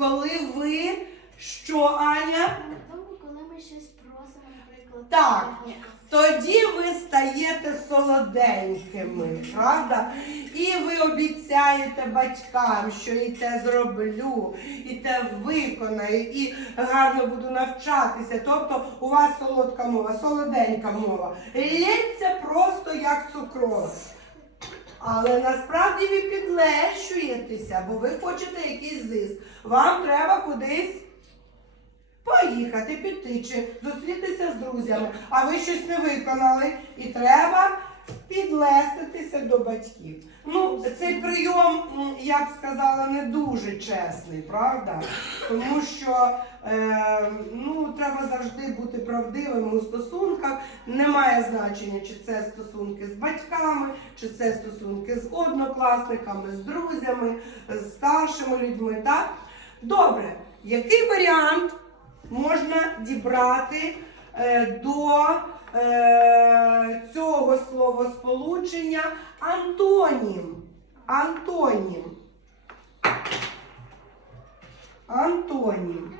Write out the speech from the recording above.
коли ви що, Аня? Тому, коли ми щось просимо, наприклад. Так. Тоді ви стаєте солоденькими, правда? І ви обіцяєте батькам, що і те зроблю, і те виконаю, і гарно буду навчатися. Тобто у вас солодка мова, солоденька мова. Лється просто як цукрова. Але насправді ви підлещуєтеся, бо ви хочете якийсь зиск. Вам треба кудись поїхати, піти чи зустрітися з друзями, а ви щось не виконали, і треба підлеститися до батьків. Ну, цей прийом, я б сказала, не дуже чесний, правда? Тому що е, ну, треба завжди бути правдивим у стосунках. Немає значення, чи це стосунки з батьками, чи це стосунки з однокласниками, з друзями, з старшими людьми. Так? Добре, який варіант можна дібрати е, до е, цього словосполучення антонім? Антонім. Антонім.